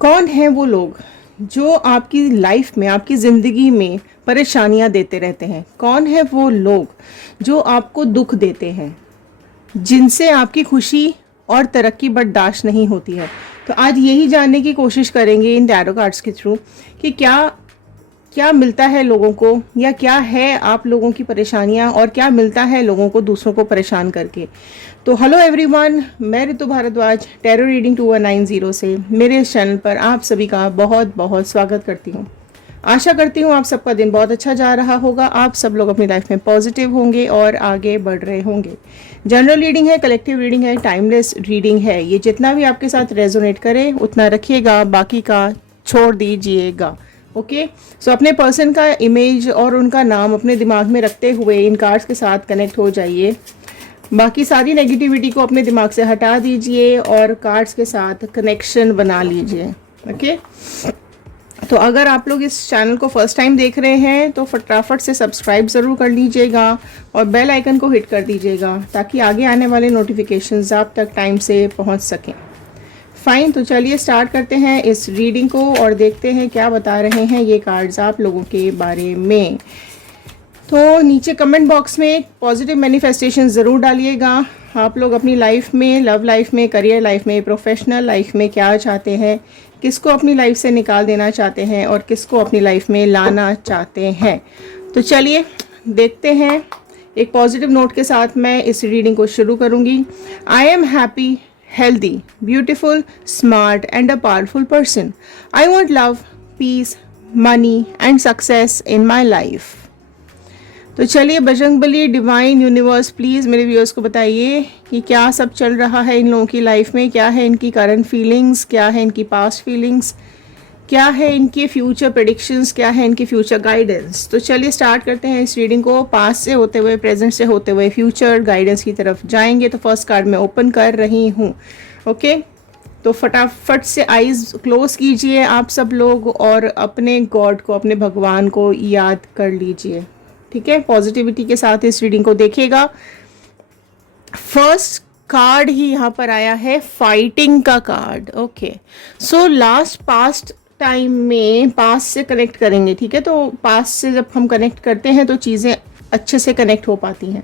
कौन है वो लोग जो आपकी लाइफ में, आपकी ज़िंदगी में परेशानियां देते रहते हैं? कौन है वो लोग जो आपको दुख देते हैं, जिनसे आपकी खुशी और तरक्की बर्दाश्त नहीं होती है? तो आज यही जानने की कोशिश करेंगे इन टैरो कार्ड्स के थ्रू कि क्या क्या मिलता है लोगों को, या क्या है आप लोगों की परेशानियां, और क्या मिलता है लोगों को दूसरों को परेशान करके। तो हेलो एवरीवन, मैं ऋतु भारद्वाज टैरो रीडिंग 2190 से मेरे इस चैनल पर आप सभी का बहुत बहुत स्वागत करती हूँ। आशा करती हूँ आप सबका दिन बहुत अच्छा जा रहा होगा, आप सब लोग अपनी लाइफ में पॉजिटिव होंगे और आगे बढ़ रहे होंगे। जनरल रीडिंग है, कलेक्टिव रीडिंग है, टाइमलेस रीडिंग है। ये जितना भी आपके साथ रेजोनेट करे उतना रखिएगा, बाकी का छोड़ दीजिएगा। ओके, सो अपने पर्सन का इमेज और उनका नाम अपने दिमाग में रखते हुए इन कार्ड्स के साथ कनेक्ट हो जाइए। बाकी सारी नेगेटिविटी को अपने दिमाग से हटा दीजिए और कार्ड्स के साथ कनेक्शन बना लीजिए। ओके, तो अगर आप लोग इस चैनल को फर्स्ट टाइम देख रहे हैं तो फटाफट से सब्सक्राइब ज़रूर कर लीजिएगा और बेल आइकन को हिट कर दीजिएगा ताकि आगे आने वाले नोटिफिकेशंस आप तक टाइम से पहुंच सकें। फाइन, तो चलिए स्टार्ट करते हैं इस रीडिंग को और देखते हैं क्या बता रहे हैं ये कार्ड्स आप लोगों के बारे में। तो नीचे कमेंट बॉक्स में पॉजिटिव मैनिफेस्टेशन ज़रूर डालिएगा। आप लोग अपनी लाइफ में, लव लाइफ में, करियर लाइफ में, प्रोफेशनल लाइफ में क्या चाहते हैं, किसको अपनी लाइफ से निकाल देना चाहते हैं और किसको अपनी लाइफ में लाना चाहते हैं। तो चलिए देखते हैं। एक पॉजिटिव नोट के साथ मैं इस रीडिंग को शुरू करूँगी। I am happy, healthy, beautiful, smart and a powerful person. I want love, peace, money and success in my life. तो चलिए बजरंगबली, डिवाइन यूनिवर्स, प्लीज़ मेरे व्यूअर्स को बताइए कि क्या सब चल रहा है इन लोगों की लाइफ में, क्या है इनकी करंट फीलिंग्स, क्या है इनकी पास्ट फीलिंग्स, क्या है इनके फ्यूचर प्रेडिक्शंस, क्या है इनकी फ्यूचर गाइडेंस। तो चलिए स्टार्ट करते हैं इस रीडिंग को। पास्ट से होते हुए, प्रेजेंट से होते हुए फ्यूचर गाइडेंस की तरफ जाएंगे। तो फर्स्ट कार्ड मैं ओपन कर रही हूँ। ओके, तो फटाफट से आईज क्लोज कीजिए आप सब लोग और अपने गॉड को, अपने भगवान को याद कर लीजिए। ठीक है, पॉजिटिविटी के साथ इस रीडिंग को देखिएगा। फर्स्ट कार्ड ही यहाँ पर आया है, फाइटिंग का card. Okay, so last past time में पास्ट से कनेक्ट करेंगे। ठीक है, तो पास्ट से जब हम कनेक्ट करते हैं तो चीज़ें अच्छे से कनेक्ट हो पाती हैं।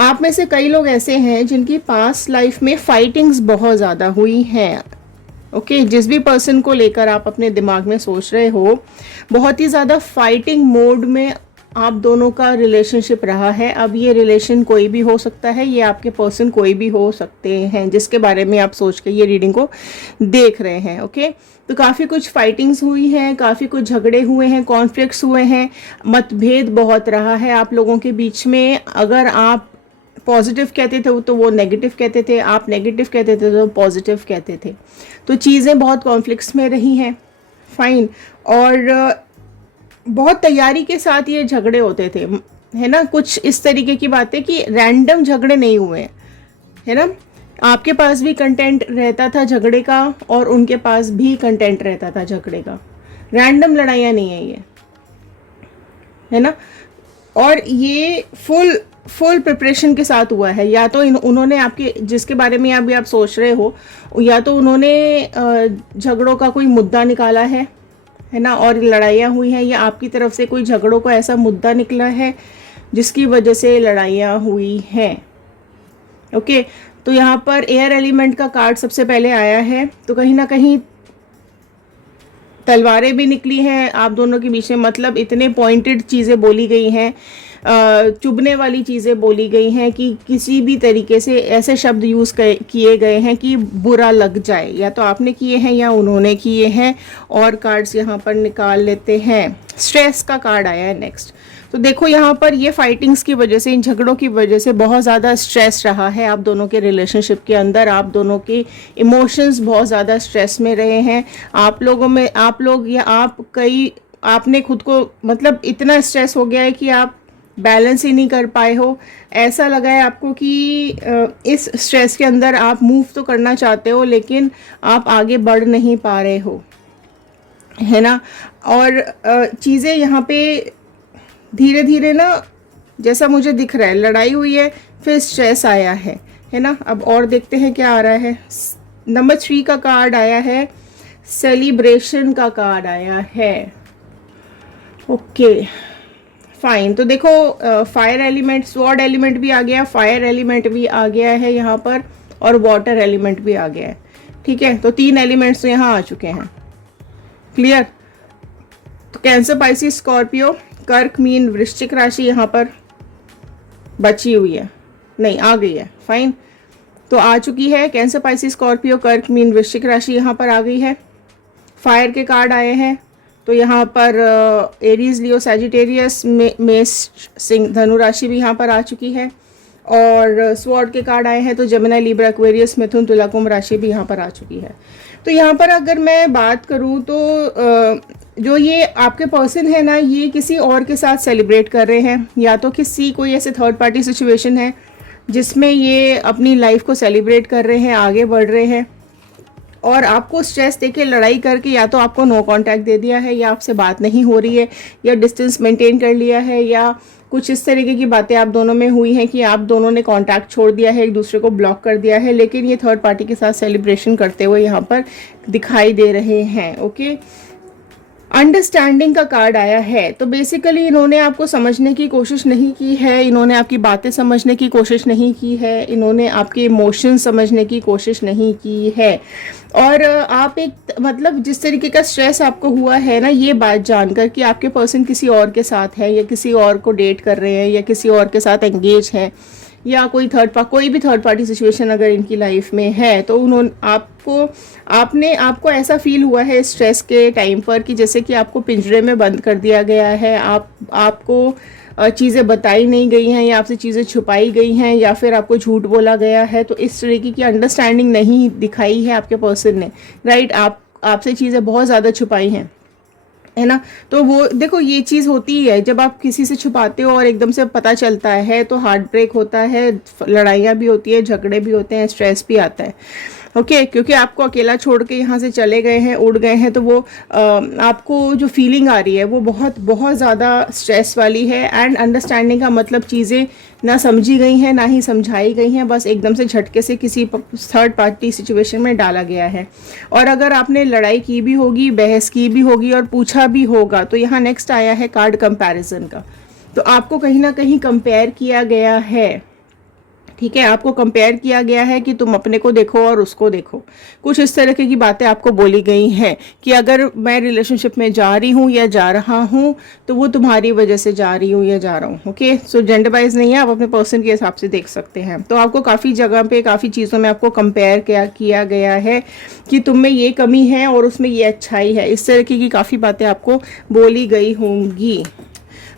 आप में से कई लोग ऐसे हैं जिनकी पास्ट लाइफ में फाइटिंग्स बहुत ज़्यादा हुई हैं। ओके, जिस भी पर्सन को लेकर आप अपने दिमाग में सोच रहे हो, बहुत ही ज़्यादा फाइटिंग मोड में आप दोनों का रिलेशनशिप रहा है। अब ये रिलेशन कोई भी हो सकता है, ये आपके पर्सन कोई भी हो सकते हैं जिसके बारे में आप सोच के ये रीडिंग को देख रहे हैं। ओके, तो काफ़ी कुछ फाइटिंग्स हुई हैं, काफ़ी कुछ झगड़े हुए हैं, कॉन्फ्लिक्ट्स हुए हैं, मतभेद बहुत रहा है आप लोगों के बीच में। अगर आप पॉजिटिव कहते थे तो वो नेगेटिव कहते थे, आप नेगेटिव कहते थे तो पॉजिटिव कहते थे। तो चीज़ें बहुत कॉन्फ्लिक्ट्स में रही हैं। फाइन, और बहुत तैयारी के साथ ये झगड़े होते थे, है ना। कुछ इस तरीके की बातें कि रैंडम झगड़े नहीं हुए, है ना। आपके पास भी कंटेंट रहता था झगड़े का और उनके पास भी कंटेंट रहता था झगड़े का। रैंडम लड़ाइयाँ नहीं है ये, है ना। और ये फुल प्रिपरेशन के साथ हुआ है। या तो उन्होंने आपके, जिसके बारे में अभी आप सोच रहे हो, या तो उन्होंने झगड़ों का कोई मुद्दा निकाला है ना, और लड़ाइयाँ हुई हैं, या आपकी तरफ से कोई झगड़ों का ऐसा मुद्दा निकला है जिसकी वजह से लड़ाइयाँ हुई हैं। ओके, तो यहाँ पर एयर एलिमेंट का कार्ड सबसे पहले आया है। तो कहीं ना कहीं तलवारें भी निकली हैं आप दोनों के बीच में, मतलब इतने पॉइंटेड चीज़ें बोली गई हैं, चुभने वाली चीज़ें बोली गई हैं कि किसी भी तरीके से ऐसे शब्द यूज़ किए गए हैं कि बुरा लग जाए। या तो आपने किए हैं या उन्होंने किए हैं। और कार्ड्स यहाँ पर निकाल लेते हैं। स्ट्रेस का कार्ड आया है नेक्स्ट। तो देखो यहाँ पर ये फाइटिंग्स की वजह से, इन झगड़ों की वजह से बहुत ज़्यादा स्ट्रेस रहा है आप दोनों के रिलेशनशिप के अंदर। आप दोनों के इमोशंस बहुत ज़्यादा स्ट्रेस में रहे हैं। आप लोगों में, आप लोग या आप कई, आपने खुद को, मतलब इतना स्ट्रेस हो गया है कि आप बैलेंस ही नहीं कर पाए हो। ऐसा लगा है आपको कि इस स्ट्रेस के अंदर आप मूव तो करना चाहते हो लेकिन आप आगे बढ़ नहीं पा रहे हो, है ना। और चीज़ें यहाँ पे धीरे धीरे ना, जैसा मुझे दिख रहा है, लड़ाई हुई है, फिर स्ट्रेस आया है ना। अब और देखते हैं क्या आ रहा है। नंबर 3 का कार्ड आया है, सेलिब्रेशन का कार्ड आया है। ओके फाइन, तो देखो फायर एलिमेंट, स्वॉर्ड एलिमेंट भी आ गया, फायर एलिमेंट भी आ गया है यहाँ पर, और वाटर एलिमेंट भी आ गया है। ठीक है, तो 3 एलिमेंट्स तो यहाँ आ चुके हैं। क्लियर। तो कैंसर, पाइसिस, स्कॉर्पियो, कर्क, मीन, वृश्चिक राशि यहाँ पर बची हुई है, नहीं आ गई है। फाइन, तो आ चुकी है कैंसर, पाइसिस, स्कॉर्पियो, कर्क, मीन, वृश्चिक राशि यहाँ पर आ गई है। फायर के कार्ड आए हैं, तो यहाँ पर एरीज, लियो, सैजिटेरियस, मेष, सिंह, धनु राशि भी यहाँ पर आ चुकी है। और स्वॉर्ड के कार्ड आए हैं, तो जमिनी, लिब्रा, एक्वेरियस, मिथुन, तुला, कुंभ राशि भी यहाँ पर आ चुकी है। तो यहाँ पर अगर मैं बात करूँ तो जो ये आपके पर्सन है ना, ये किसी और के साथ सेलिब्रेट कर रहे हैं, या तो किसी कोई ऐसे थर्ड पार्टी सिचुएशन है जिसमें ये अपनी लाइफ को सेलिब्रेट कर रहे हैं, आगे बढ़ रहे हैं, और आपको स्ट्रेस देके, लड़ाई करके या तो आपको नो कांटेक्ट दे दिया है, या आपसे बात नहीं हो रही है, या डिस्टेंस मेंटेन कर लिया है, या कुछ इस तरीके की बातें आप दोनों में हुई हैं कि आप दोनों ने कांटेक्ट छोड़ दिया है, एक दूसरे को ब्लॉक कर दिया है, लेकिन ये थर्ड पार्टी के साथ सेलिब्रेशन करते हुए यहाँ पर दिखाई दे रहे हैं। ओके, अंडरस्टैंडिंग का कार्ड आया है, तो बेसिकली इन्होंने आपको समझने की कोशिश नहीं की है, इन्होंने आपकी बातें समझने की कोशिश नहीं की है, इन्होंने आपके इमोशन समझने की कोशिश नहीं की है। और आप एक मतलब जिस तरीके का स्ट्रेस आपको हुआ है ना, ये बात जानकर कि आपके पर्सन किसी और के साथ है, या किसी और को डेट कर रहे हैं, या किसी और के साथ एंगेज हैं, या कोई भी थर्ड पार्टी सिचुएशन अगर इनकी लाइफ में है, तो उन्होंने आपको ऐसा फील हुआ है स्ट्रेस के टाइम पर कि जैसे कि आपको पिंजरे में बंद कर दिया गया है, आपको चीज़ें बताई नहीं गई हैं, या आपसे चीज़ें छुपाई गई हैं, या फिर आपको झूठ बोला गया है। तो इस तरीके की अंडरस्टैंडिंग नहीं दिखाई है आपके पर्सन ने, राइट। आपसे चीज़ें बहुत ज़्यादा छुपाई हैं, है ना। तो वो देखो, ये चीज़ होती है जब आप किसी से छुपाते हो और एकदम से पता चलता है, तो हार्ट ब्रेक होता है, लड़ाइयाँ भी होती है, झगड़े भी होते हैं, स्ट्रेस भी आता है। ओके, क्योंकि आपको अकेला छोड़ के यहाँ से चले गए हैं, उड़ गए हैं, तो वो आपको जो फीलिंग आ रही है वो बहुत बहुत ज़्यादा स्ट्रेस वाली है। एंड अंडरस्टैंडिंग का मतलब चीज़ें ना समझी गई हैं, ना ही समझाई गई हैं, बस एकदम से झटके से किसी थर्ड पार्टी सिचुएशन में डाला गया है। और अगर आपने लड़ाई की भी होगी, बहस की भी होगी और पूछा भी होगा, तो यहाँ नेक्स्ट आया है कार्ड कंपैरिजन का। तो आपको कहीं ना कहीं कंपेयर किया गया है, ठीक है, आपको कंपेयर किया गया है कि तुम अपने को देखो और उसको देखो। कुछ इस तरह की बातें आपको बोली गई हैं कि अगर मैं रिलेशनशिप में जा रही हूँ या जा रहा हूँ, तो वो तुम्हारी वजह से जा रही हूँ या जा रहा हूँ। ओके, सो जेंडर वाइज नहीं है, आप अपने पर्सन के हिसाब से देख सकते हैं। तो आपको काफ़ी जगह पे, काफ़ी चीज़ों में आपको कंपेयर किया गया है कि तुम में ये कमी है और उसमें ये अच्छाई है। इस तरह की काफ़ी बातें आपको बोली गई होंगी।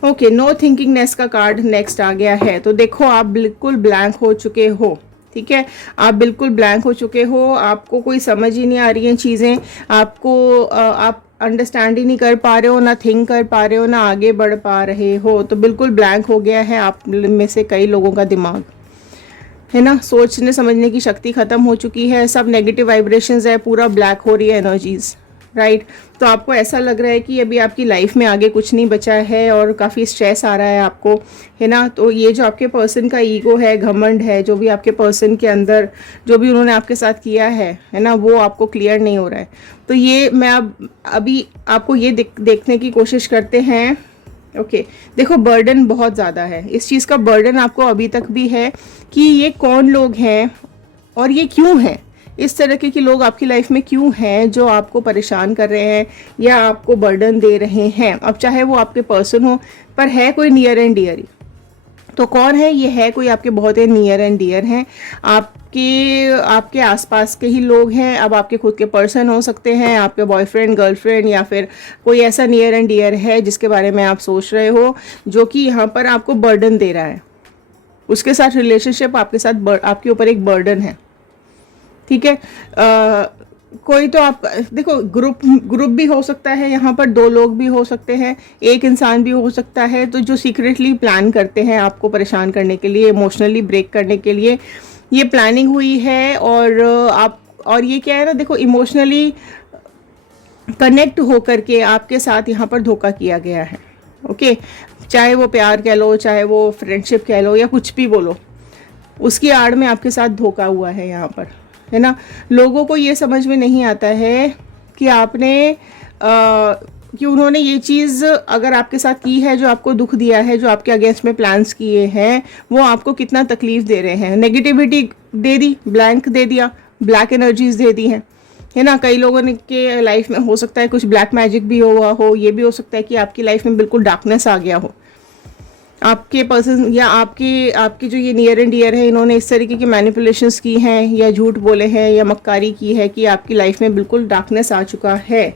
ओके, नो थिंकिंगनेस का कार्ड नेक्स्ट आ गया है। तो देखो, आप बिल्कुल ब्लैंक हो चुके हो, ठीक है, आप बिल्कुल ब्लैंक हो चुके हो, आपको कोई समझ ही नहीं आ रही हैं चीज़ें, आप अंडरस्टैंड ही नहीं कर पा रहे हो, ना थिंक कर पा रहे हो, ना आगे बढ़ पा रहे हो। तो बिल्कुल ब्लैंक हो गया है आप में से कई लोगों का दिमाग, है ना। सोचने समझने की शक्ति खत्म हो चुकी है, सब नेगेटिव वाइब्रेशंस है, पूरा ब्लैक हो रही है एनर्जीज, राइट। तो आपको ऐसा लग रहा है कि अभी आपकी लाइफ में आगे कुछ नहीं बचा है और काफ़ी स्ट्रेस आ रहा है आपको, है ना। तो ये जो आपके पर्सन का ईगो है, घमंड है, जो भी आपके पर्सन के अंदर जो भी उन्होंने आपके साथ किया है ना, वो आपको क्लियर नहीं हो रहा है। तो ये मैं अभी आपको ये देखने की कोशिश करते हैं। ओके, देखो, बर्डन बहुत ज़्यादा है, इस चीज़ का बर्डन आपको अभी तक भी है कि ये कौन लोग हैं और ये क्यों हैं, इस तरह के लोग आपकी लाइफ में क्यों हैं जो आपको परेशान कर रहे हैं या आपको बर्डन दे रहे हैं। अब चाहे वो आपके पर्सन हो, पर है कोई नियर एंड डियर ही। तो कौन है ये? है कोई आपके बहुत ही नियर एंड डियर हैं, आपके आसपास के ही लोग हैं। अब आपके खुद के पर्सन हो सकते हैं, आपके बॉयफ्रेंड, गर्लफ्रेंड, या फिर कोई ऐसा नियर एंड डियर है जिसके बारे में आप सोच रहे हो, जो कि यहाँ पर आपको बर्डन दे रहा है। उसके साथ रिलेशनशिप आपके ऊपर एक बर्डन है, ठीक है। कोई तो आप देखो, ग्रुप भी हो सकता है, यहाँ पर 2 लोग भी हो सकते हैं, एक इंसान भी हो सकता है। तो जो सीक्रेटली प्लान करते हैं आपको परेशान करने के लिए, इमोशनली ब्रेक करने के लिए, ये प्लानिंग हुई है। और ये क्या है ना, देखो, इमोशनली कनेक्ट होकर के आपके साथ यहाँ पर धोखा किया गया है। ओके, चाहे वो प्यार कह लो, चाहे वो फ्रेंडशिप कह लो, या कुछ भी बोलो, उसकी आड़ में आपके साथ धोखा हुआ है यहाँ पर, है ना। लोगों को ये समझ में नहीं आता है कि आपने कि उन्होंने ये चीज़ अगर आपके साथ की है, जो आपको दुख दिया है, जो आपके अगेंस्ट में प्लान्स किए हैं, वो आपको कितना तकलीफ दे रहे हैं। नेगेटिविटी दे दी, ब्लैंक दे दिया, ब्लैक एनर्जीज दे दी हैं, है ना। कई लोगों ने के लाइफ में हो सकता है कुछ ब्लैक मैजिक भी हुआ हो, ये भी हो सकता है कि आपकी लाइफ में बिल्कुल डार्कनेस आ गया हो। आपके पर्सन या आपकी आपकी जो ये नियर एंड डियर है, इन्होंने इस तरीके की मैनिपुलेशंस की हैं या झूठ बोले हैं या मक्कारी की है कि आपकी लाइफ में बिल्कुल डार्कनेस आ चुका है।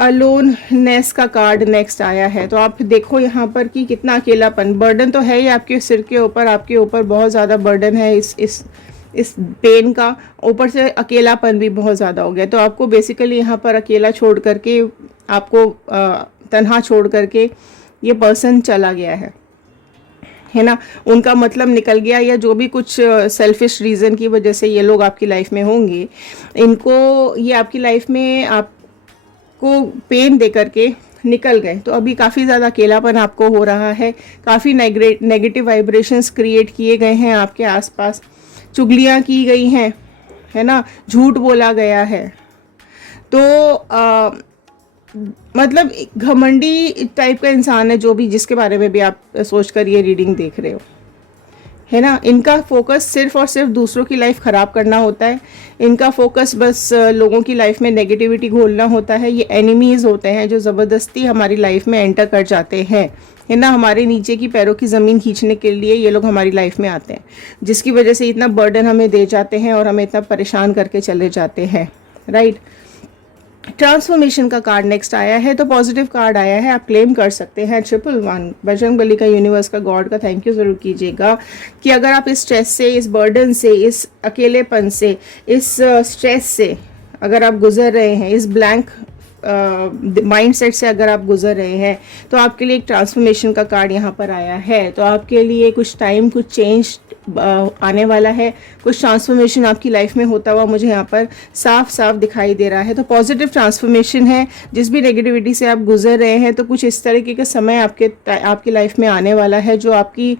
अलोननेस का कार्ड नेक्स्ट आया है। तो आप देखो यहाँ पर कि कितना अकेलापन, बर्डन तो है ही आपके सिर के ऊपर, आपके ऊपर बहुत ज़्यादा बर्डन है इस पेन का, ऊपर से अकेलापन भी बहुत ज़्यादा हो गया। तो आपको बेसिकली यहाँ पर अकेला छोड़ करके, आपको तन्हा छोड़ करके ये पर्सन चला गया है ना। उनका मतलब निकल गया, या जो भी कुछ सेल्फिश रीज़न की वजह से ये लोग आपकी लाइफ में होंगे, इनको ये आपकी लाइफ में आपको पेन दे करके निकल गए। तो अभी काफ़ी ज़्यादा अकेलापन आपको हो रहा है, काफ़ी नेगेटिव वाइब्रेशंस क्रिएट किए गए हैं आपके आसपास, चुगलियाँ की गई हैं, है ना, झूठ बोला गया है। तो मतलब घमंडी टाइप का इंसान है जो भी, जिसके बारे में भी आप सोच कर ये रीडिंग देख रहे हो, है ना। इनका फोकस सिर्फ और सिर्फ दूसरों की लाइफ ख़राब करना होता है। इनका फोकस बस लोगों की लाइफ में नेगेटिविटी घोलना होता है। ये एनिमीज़ होते हैं जो ज़बरदस्ती हमारी लाइफ में एंटर कर जाते हैं, है ना। हमारे नीचे की पैरों की ज़मीन खींचने के लिए ये लोग हमारी लाइफ में आते हैं, जिसकी वजह से इतना बर्डन हमें दे जाते हैं और हमें इतना परेशान करके चले जाते हैं, राइट। ट्रांसफॉर्मेशन का कार्ड नेक्स्ट आया है। तो पॉजिटिव कार्ड आया है, आप क्लेम कर सकते हैं। 111 बजरंगबली का, यूनिवर्स का, गॉड का थैंक यू ज़रूर कीजिएगा कि अगर आप इस स्ट्रेस से, इस बर्डन से, इस अकेलेपन से, इस स्ट्रेस से अगर आप गुजर रहे हैं, इस ब्लैंक माइंडसेट से अगर आप गुजर रहे हैं, तो आपके लिए एक ट्रांसफॉर्मेशन का कार्ड यहाँ पर आया है। तो आपके लिए कुछ टाइम, कुछ चेंज आने वाला है, कुछ ट्रांसफॉर्मेशन आपकी लाइफ में होता हुआ मुझे यहाँ पर साफ साफ दिखाई दे रहा है। तो पॉजिटिव ट्रांसफॉर्मेशन है। जिस भी नेगेटिविटी से आप गुजर रहे हैं, तो कुछ इस तरीके का समय आपकी लाइफ में आने वाला है जो आपकी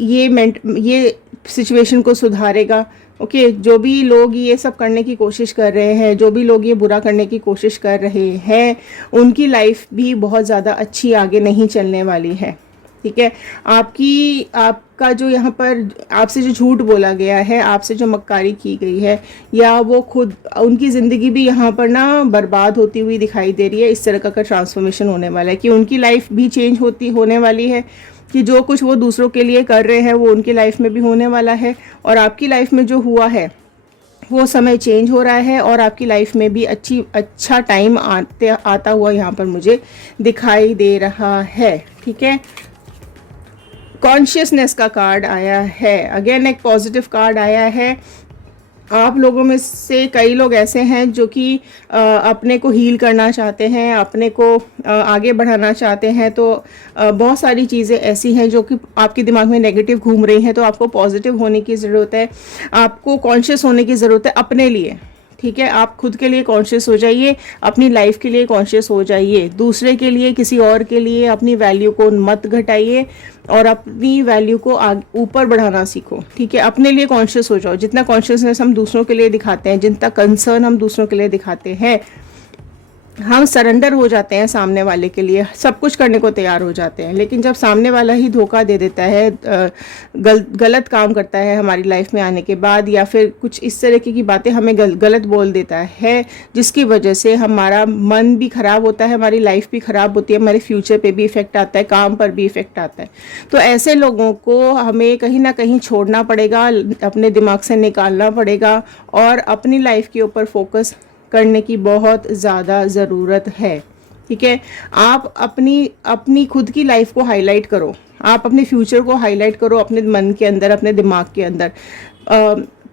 ये सिचुएशन को सुधारेगा। ओके, जो भी लोग ये सब करने की कोशिश कर रहे हैं, जो भी लोग ये बुरा करने की कोशिश कर रहे हैं, उनकी लाइफ भी बहुत ज़्यादा अच्छी आगे नहीं चलने वाली है, ठीक है। आपका जो यहाँ पर आपसे जो झूठ बोला गया है, आपसे जो मक्कारी की गई है, या वो खुद उनकी ज़िंदगी भी यहाँ पर ना बर्बाद होती हुई दिखाई दे रही है। इस तरह का ट्रांसफॉर्मेशन होने वाला है कि उनकी लाइफ भी चेंज होने वाली है, कि जो कुछ वो दूसरों के लिए कर रहे हैं वो उनकी लाइफ में भी होने वाला है। और आपकी लाइफ में जो हुआ है वो समय चेंज हो रहा है, और आपकी लाइफ में भी अच्छा टाइम आता हुआ यहाँ पर मुझे दिखाई दे रहा है, ठीक है। कॉन्शियसनेस का कार्ड आया है, अगेन एक पॉजिटिव कार्ड आया है। आप लोगों में से कई लोग ऐसे हैं जो कि अपने को हील करना चाहते हैं, अपने को आगे बढ़ाना चाहते हैं। तो बहुत सारी चीज़ें ऐसी हैं जो कि आपके दिमाग में नेगेटिव घूम रही हैं, तो आपको पॉजिटिव होने की ज़रूरत है, आपको कॉन्शियस होने की ज़रूरत है अपने लिए, ठीक है। आप खुद के लिए कॉन्शियस हो जाइए, अपनी लाइफ के लिए कॉन्शियस हो जाइए। दूसरे के लिए, किसी और के लिए अपनी वैल्यू को मत घटाइए और अपनी वैल्यू को ऊपर बढ़ाना सीखो, ठीक है। अपने लिए कॉन्शियस हो जाओ। जितना कॉन्शियसनेस हम दूसरों के लिए दिखाते हैं, जितना कंसर्न हम दूसरों के लिए दिखाते हैं, हम सरेंडर हो जाते हैं सामने वाले के लिए, सब कुछ करने को तैयार हो जाते हैं। लेकिन जब सामने वाला ही धोखा दे देता है, गलत काम करता है हमारी लाइफ में आने के बाद, या फिर कुछ इस तरीके की बातें हमें गलत बोल देता है, जिसकी वजह से हमारा मन भी ख़राब होता है, हमारी लाइफ भी ख़राब होती है, हमारे फ्यूचर पे भी इफ़ेक्ट आता है, काम पर भी इफ़ेक्ट आता है। तो ऐसे लोगों को हमें कहीं ना कहीं छोड़ना पड़ेगा, अपने दिमाग से निकालना पड़ेगा, और अपनी लाइफ के ऊपर फोकस करने की बहुत ज़्यादा ज़रूरत है, ठीक है। आप अपनी खुद की लाइफ को हाईलाइट करो, आप अपने फ्यूचर को हाईलाइट करो अपने मन के अंदर, अपने दिमाग के अंदर।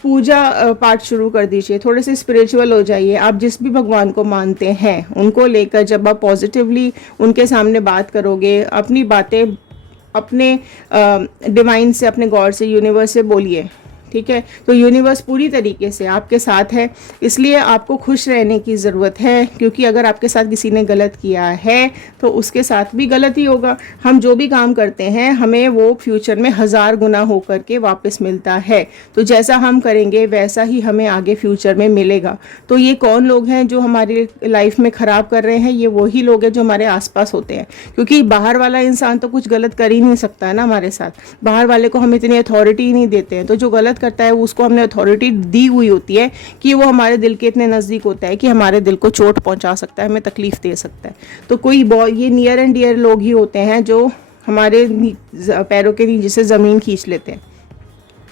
पूजा पाठ शुरू कर दीजिए, थोड़े से स्पिरिचुअल हो जाइए। आप जिस भी भगवान को मानते हैं उनको लेकर जब आप पॉजिटिवली उनके सामने बात करोगे, अपनी बातें अपने डिवाइन से, अपने गॉड से, यूनिवर्स से बोलिए, ठीक है। तो यूनिवर्स पूरी तरीके से आपके साथ है, इसलिए आपको खुश रहने की ज़रूरत है, क्योंकि अगर आपके साथ किसी ने गलत किया है तो उसके साथ भी गलत ही होगा। हम जो भी काम करते हैं हमें वो फ्यूचर में 1000 गुना होकर के वापस मिलता है। तो जैसा हम करेंगे वैसा ही हमें आगे फ्यूचर में मिलेगा। तो ये कौन लोग हैं जो हमारी लाइफ में ख़राब कर रहे हैं? ये वही लोग हैं जो हमारे आसपास होते हैं, क्योंकि बाहर वाला इंसान तो कुछ गलत कर ही नहीं सकता है ना हमारे साथ। बाहर वाले को हम इतनी अथॉरिटी ही नहीं देते हैं, तो जो गलत करता है उसको हमने अथॉरिटी दी हुई होती है कि वो हमारे दिल के इतने नज़दीक होता है कि हमारे दिल को चोट पहुंचा सकता है, हमें तकलीफ़ दे सकता है। तो कोई ये नियर एंड डियर लोग ही होते हैं जो हमारे पैरों के नीचे से ज़मीन खींच लेते हैं,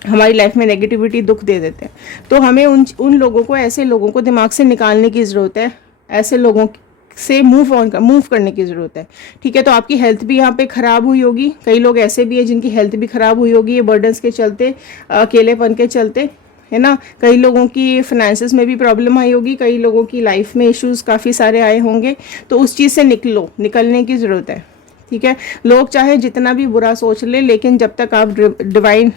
हमारी लाइफ में नेगेटिविटी दुख दे देते हैं। तो हमें उन लोगों को, ऐसे लोगों को दिमाग से निकालने की ज़रूरत है, ऐसे लोगों से मूव करने की ज़रूरत है, ठीक है। तो आपकी हेल्थ भी यहाँ पे ख़राब हुई होगी। कई लोग ऐसे भी हैं जिनकी हेल्थ भी ख़राब हुई होगी, ये बर्डन्स के चलते, अकेलेपन के चलते, है ना। कई लोगों की फाइनेंसेस में भी प्रॉब्लम आई होगी, कई लोगों की लाइफ में इश्यूज़ काफ़ी सारे आए होंगे। तो उस चीज़ से निकलने की ज़रूरत है, ठीक है। लोग चाहे जितना भी बुरा सोच ले, लेकिन जब तक आप डिवाइन,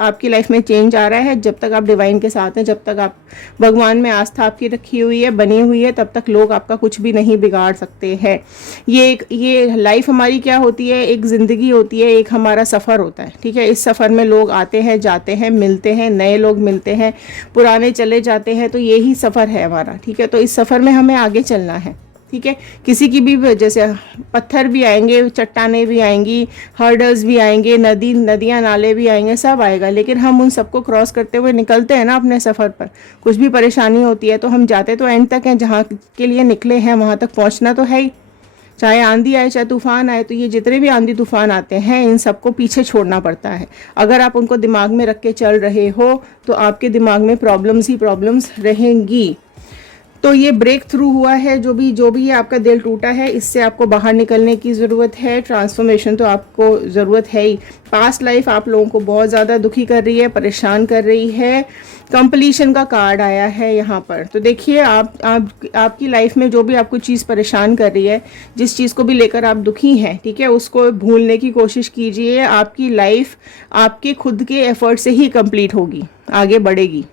आपकी लाइफ में चेंज आ रहा है, जब तक आप डिवाइन के साथ हैं, जब तक आप भगवान में आस्था आपकी रखी हुई है, बनी हुई है, तब तक लोग आपका कुछ भी नहीं बिगाड़ सकते हैं। ये लाइफ हमारी क्या होती है? एक ज़िंदगी होती है, एक हमारा सफ़र होता है, ठीक है। इस सफ़र में लोग आते हैं, जाते हैं, मिलते हैं, नए लोग मिलते हैं, पुराने चले जाते हैं। तो यही सफ़र है हमारा, ठीक है। तो इस सफ़र में हमें आगे चलना है, ठीक है। किसी की भी, जैसे पत्थर भी आएंगे, चट्टानें भी आएंगी, हर्डल्स भी आएंगे, नदियाँ नाले भी आएंगे, सब आएगा, लेकिन हम उन सबको क्रॉस करते हुए निकलते हैं ना अपने सफ़र पर। कुछ भी परेशानी होती है तो हम जाते तो एंड तक हैं, जहाँ के लिए निकले हैं वहाँ तक पहुँचना तो है ही। चाहे आंधी आए, चाहे तूफान आए, तो ये जितने भी आंधी तूफान आते हैं इन सबको पीछे छोड़ना पड़ता है। अगर आप उनको दिमाग में रख के चल रहे हो तो आपके दिमाग में प्रॉब्लम्स ही प्रॉब्लम्स रहेंगी। तो ये ब्रेक थ्रू हुआ है, जो भी ये आपका दिल टूटा है, इससे आपको बाहर निकलने की ज़रूरत है। ट्रांसफॉर्मेशन तो आपको ज़रूरत है ही। पास्ट लाइफ आप लोगों को बहुत ज़्यादा दुखी कर रही है, परेशान कर रही है। कंप्लीशन का कार्ड आया है यहाँ पर। तो देखिए, आपकी लाइफ में जो भी आपको चीज़ परेशान कर रही है, जिस चीज़ को भी लेकर आप दुखी हैं, ठीक है, उसको भूलने की कोशिश कीजिए। आपकी लाइफ आपके खुद के एफर्ट से ही कंप्लीट होगी, आगे बढ़ेगी,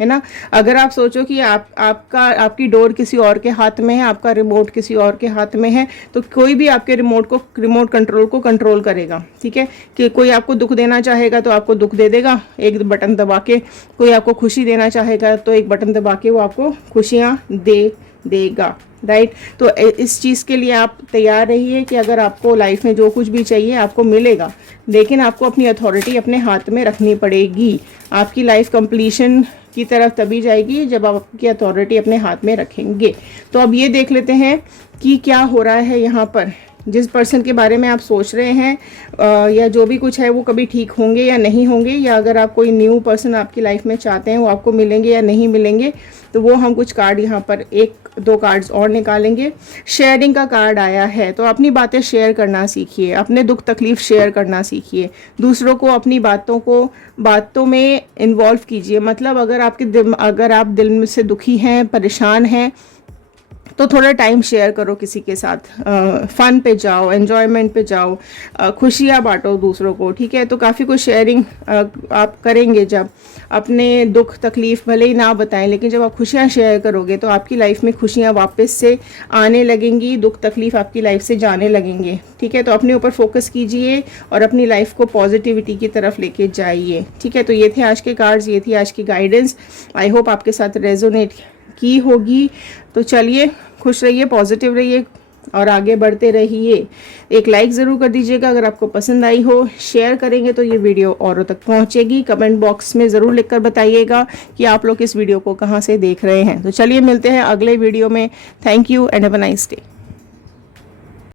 है ना। अगर आप सोचो कि आपकी डोर किसी और के हाथ में है, आपका रिमोट किसी और के हाथ में है, तो कोई भी आपके रिमोट कंट्रोल को कंट्रोल करेगा, ठीक है। कि कोई आपको दुख देना चाहेगा तो आपको दुख दे देगा एक बटन दबा के, कोई आपको खुशी देना चाहेगा तो एक बटन दबा के वो आपको खुशियाँ दे देगा, राइट। तो इस चीज़ के लिए आप तैयार रहिए कि अगर आपको लाइफ में जो कुछ भी चाहिए आपको मिलेगा, लेकिन आपको अपनी अथॉरिटी अपने हाथ में रखनी पड़ेगी। आपकी लाइफ कंप्लीशन की तरफ तभी जाएगी जब आप आपकी अथॉरिटी अपने हाथ में रखेंगे। तो अब ये देख लेते हैं कि क्या हो रहा है यहाँ पर। जिस पर्सन के बारे में आप सोच रहे हैं या जो भी कुछ है वो कभी ठीक होंगे या नहीं होंगे, या अगर आप कोई न्यू पर्सन आपकी लाइफ में चाहते हैं वो आपको मिलेंगे या नहीं मिलेंगे, तो वो हम कुछ कार्ड यहाँ पर 1-2 कार्ड्स और निकालेंगे। शेयरिंग का कार्ड आया है, तो अपनी बातें शेयर करना सीखिए, अपने दुख तकलीफ शेयर करना सीखिए, दूसरों को अपनी बातों में इन्वॉल्व कीजिए। मतलब अगर आप दिल में से दुखी हैं, परेशान हैं, तो थोड़ा टाइम शेयर करो किसी के साथ, फन पे जाओ, एन्जॉयमेंट पे जाओ, खुशियाँ बांटो दूसरों को, ठीक है। तो काफ़ी कुछ शेयरिंग आप करेंगे जब अपने दुख तकलीफ़ भले ही ना बताएं, लेकिन जब आप खुशियाँ शेयर करोगे तो आपकी लाइफ में खुशियाँ वापस से आने लगेंगी, दुख तकलीफ़ आपकी लाइफ से जाने लगेंगे, ठीक है। तो अपने ऊपर फोकस कीजिए और अपनी लाइफ को पॉजिटिविटी की तरफ लेके जाइए, ठीक है। तो ये थे आज के कार्ड्स, ये थी आज की गाइडेंस। आई होप आपके साथ रेजोनेट की होगी। तो चलिए, खुश रहिए, पॉजिटिव रहिए और आगे बढ़ते रहिए। एक लाइक ज़रूर कर दीजिएगा अगर आपको पसंद आई हो। शेयर करेंगे तो ये वीडियो औरों तक पहुंचेगी। कमेंट बॉक्स में ज़रूर लिखकर बताइएगा कि आप लोग इस वीडियो को कहां से देख रहे हैं। तो चलिए, मिलते हैं अगले वीडियो में। Thank you and have a nice day.